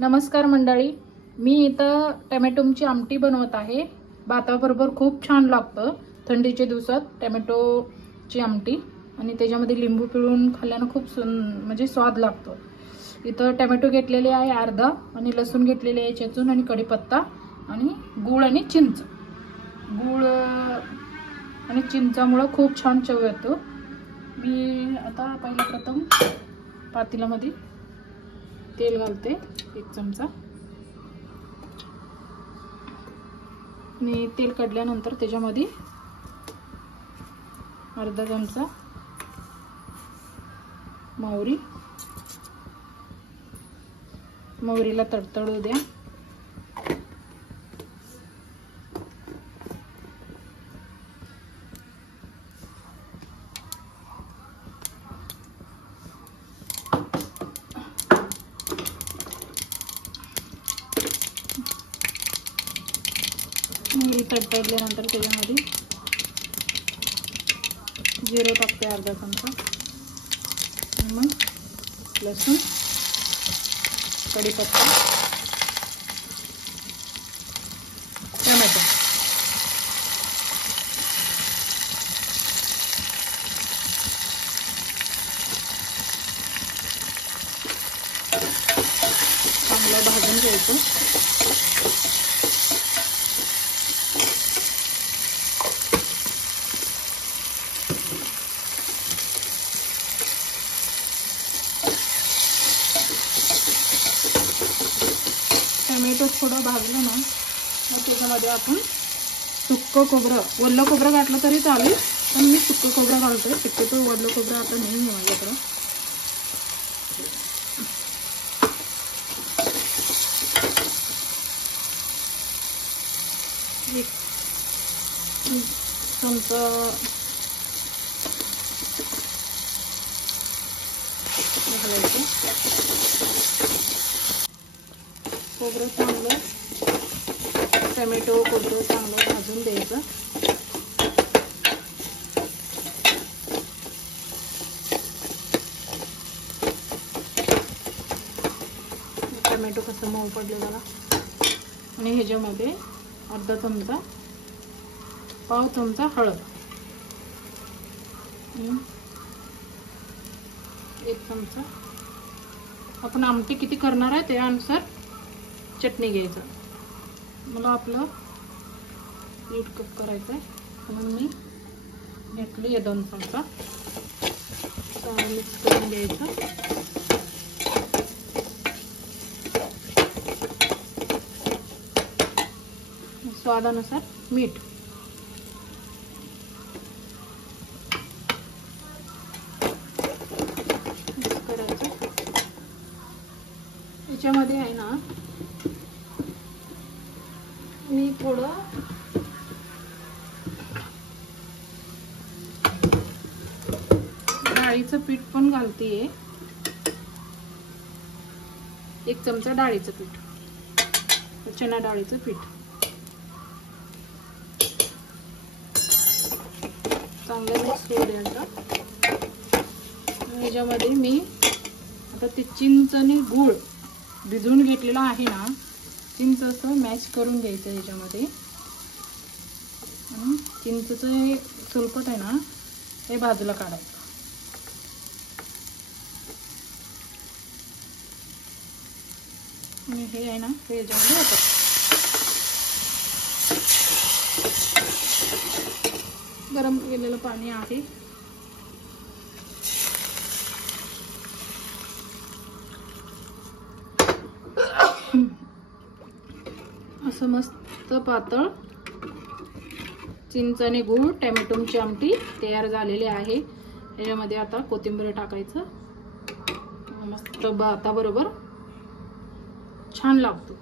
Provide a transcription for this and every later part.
नमस्कार मंडळी, मी इथं टोमॅटोची आमटी बनवत आहे। भाताबरोबर खूप छान लागतं थंडीच्या दिवसात टोमॅटोची आमटी आणि त्याच्यामध्ये लिंबू पिळून खाल्ल्याने खूप म्हणजे स्वाद लागतो। इथं टोमॅटो घेतलेले आहे अर्धा आणि लसूण घेतलेले आहे चेचून आणि कढीपत्ता आणि गूळ आणि चिंच। गूळ आणि चिंचामुळे खूप छान चव येतो। मी आता पहिला प्रथम पातेल्यामध्ये तेल घालते 1 चमचा आणि तेल काढल्यानंतर त्याच्यामध्ये अर्धा चमचा मोहरीला तडतडू द्या। मोहरी तडतडल्यानंतर त्याच्यामध्ये जिरं टाकते अर्धा चमचा आणि मग लसूण, कढीपत्ता, टोमॅटो चांगलं भाजून घ्यायचं। टोमॅटो थोडं भाजलं ना मग त्याच्यामध्ये आपण सुक्कं खोबरं, ओलं खोबरं घातलं तरी चालेल, पण मी सुक्कं खोबरं घालतोय। शक्यतो ओलं खोबरं आता नाही आहे माझ्याकडं। एक चमचा घालायचं। खोबरं चांगलं, टोमॅटो खोबरं चांगलं भाजून द्यायचं। टोमॅटो कसं मऊ पडले बघा। आणि ह्याच्यामध्ये अर्धा चमचा, पाव चमचा हळद, 1 चमचा, आपण आमटी किती करणार आहे त्यानुसार चटणी घ्यायचं। मला आपलं 1 कप करायचं आहे म्हणून मी घेतली 2 चमचा। चांगलं मिक्स करून घ्यायचं। स्वादानुसार मीठ, मिक्स करायचं। याच्यामध्ये आहे ना मी थोडं डाळीचं पीठ पण घालतेय, 1 चमचा डाळीचं पीठ, चणा डाळीचं पीठ। चांगलं मिक्स होऊ द्यायचं। याच्यामध्ये मी आता ते चिंच आणि गूळ भिजवून घेतलेला आहे ना, चिंच असं मॅश करून घ्यायचं याच्यामध्ये आणि चिंचचं हे सुलपट आहे ना हे बाजूला काढायचं। आणि हे आहे ना हे याच्यामध्ये होतं। गरम केलेलं पाणी आहे। असं मस्त पातळ चिंच आणि गूळ टोमॅटोची आमटी तयार झालेली आहे। याच्यामध्ये आता कोथिंबीर टाकायचं। मस्त भाताबरोबर छान लागतो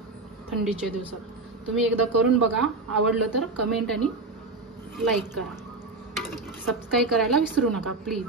थंडीच्या दिवसात। तुम्ही एकदा करून बघा, आवडलं तर कमेंट आणि लाईक करा, सबस्क्राइब करायला विसरू नका प्लीज।